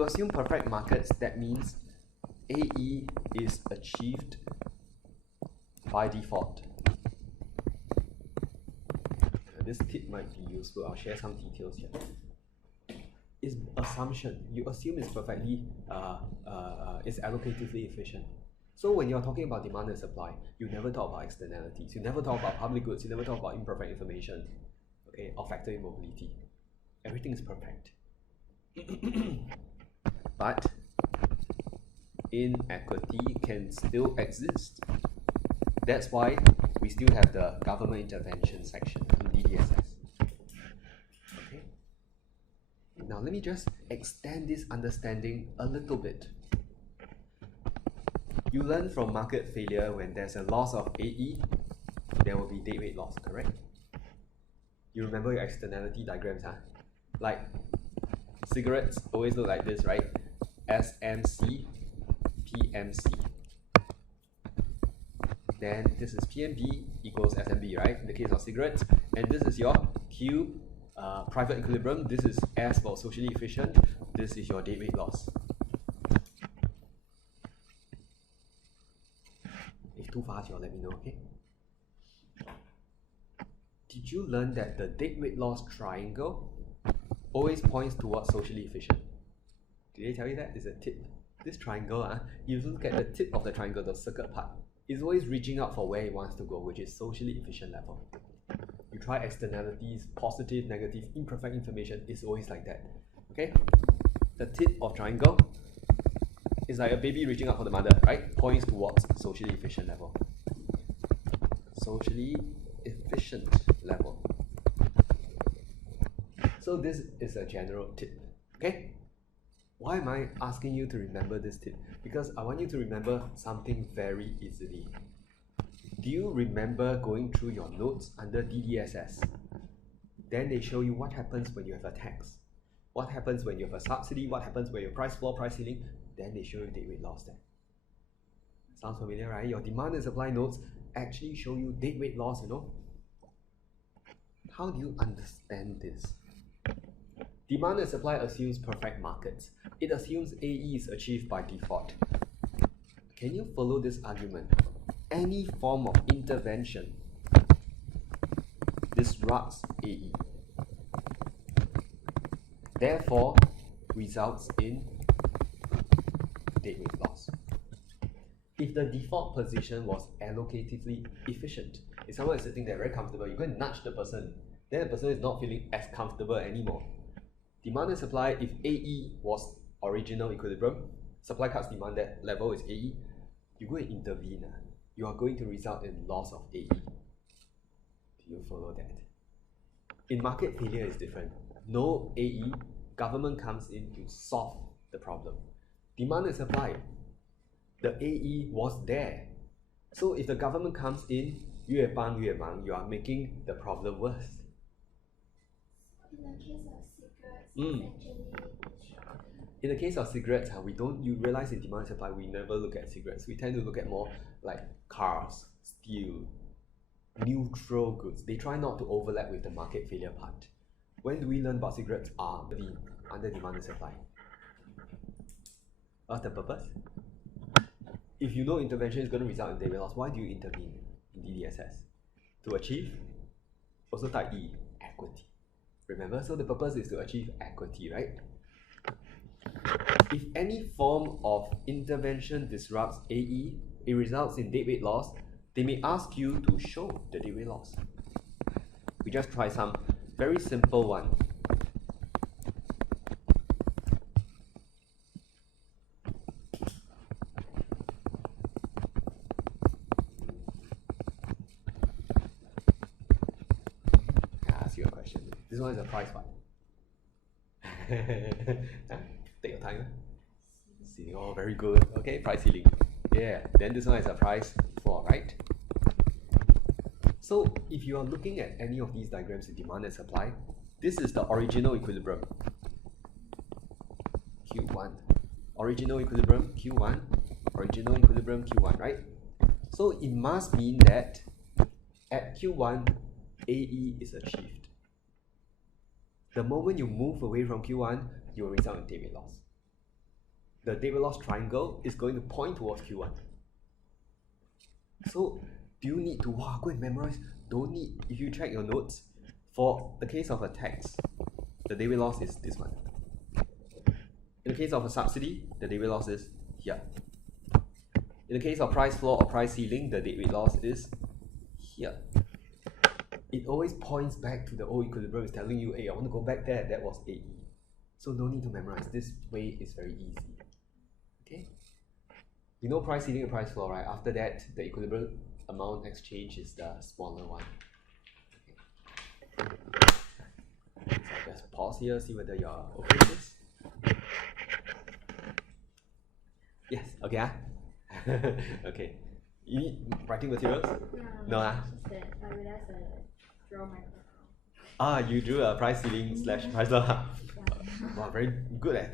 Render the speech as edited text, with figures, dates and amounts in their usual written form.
you assume perfect markets, that means AE is achieved by default. This tip might be useful. I'll share some details here. Is assumption. You assume it's perfectly, it's allocatively efficient. So when you're talking about demand and supply, you never talk about externalities. You never talk about public goods. You never talk about imperfect information, okay, or factor in mobility. Everything is perfect. But inequity can still exist. That's why we still have the government intervention section in DDSS. Okay. Now let me just extend this understanding a little bit. You learn from market failure when there's a loss of AE, there will be deadweight loss, correct? You remember your externality diagrams, huh? Like cigarettes always look like this, right? SMC, PMC. Then this is PMB equals SMB, right? In the case of cigarettes. And this is your Q, private equilibrium. This is S for socially efficient. This is your deadweight loss. If too fast, you'll let me know, okay? Did you learn that the deadweight loss triangle always points towards socially efficient? Did they tell you that? It's a tip. This triangle, you look at the tip of the triangle, the circled part, it's always reaching out for where it wants to go, which is socially efficient level. You try externalities, positive, negative, imperfect information, it's always like that. Okay? The tip of triangle is like a baby reaching out for the mother, right? Points towards socially efficient level. Socially efficient level. So this is a general tip. Okay? Why am I asking you to remember this tip? Because I want you to remember something very easily. Do you remember going through your notes under DDSS? Then they show you what happens when you have a tax. What happens when you have a subsidy? What happens when you have price floor, price ceiling? Then they show you deadweight loss there. Sounds familiar, right? Your demand and supply notes actually show you deadweight loss, you know? How do you understand this? Demand and supply assumes perfect markets. It assumes AE is achieved by default. Can you follow this argument? Any form of intervention disrupts AE. Therefore, results in deadweight loss. If the default position was allocatively efficient, if someone is sitting there very comfortable, you go and nudge the person, then the person is not feeling as comfortable anymore. Demand and supply, if AE was original equilibrium, supply cuts demand, that level is AE, you go and intervene, you are going to result in loss of AE. Do you follow that? In market failure, it's different. No AE, government comes in to solve the problem. Demand and supply, the AE was there. So if the government comes in, 越帮越忙, you are making the problem worse. In the case of cigarettes, you realize in demand and supply, we never look at cigarettes. We tend to look at more like cars, steel, neutral goods. They try not to overlap with the market failure part. When do we learn about cigarettes? Under demand and supply. What's the purpose? If you know intervention is going to result in deadweight loss, why do you intervene in DDSS? To achieve? Also type E, equity. Remember? So the purpose is to achieve equity, right? If any form of intervention disrupts AE, it results in deadweight loss, they may ask you to show the deadweight loss. We just try some very simple one. I'll ask you a question. This one is a price one. Take your time. Ceiling, oh, very good. Okay, price ceiling. Yeah, then this one is a price floor, right? So if you are looking at any of these diagrams in demand and supply, this is the original equilibrium. Q1. Original equilibrium, Q1. Original equilibrium, Q1, right? So it must mean that at Q1, AE is achieved. The moment you move away from Q1, you will result in deadweight loss. the Deadweight loss triangle is going to point towards Q1. So do you need to go and memorize? Don't need. If you check your notes, for the case of a tax, the Deadweight loss is this one. In the case of a subsidy, the Deadweight loss is here. In the case of price floor or price ceiling, the Deadweight loss is here. It always points back to the old equilibrium. It's telling you, hey, I want to go back there. That was AE. So no need to memorize. This way is very easy. Okay? You know price ceiling and price floor, right? After that, the equilibrium amount exchange is the smaller one. Okay. So I'll just pause here, see whether you're okay with this. Yes, okay. Okay. You need writing materials? No. I realized I draw my you drew a price ceiling / price floor. Wow, very good at the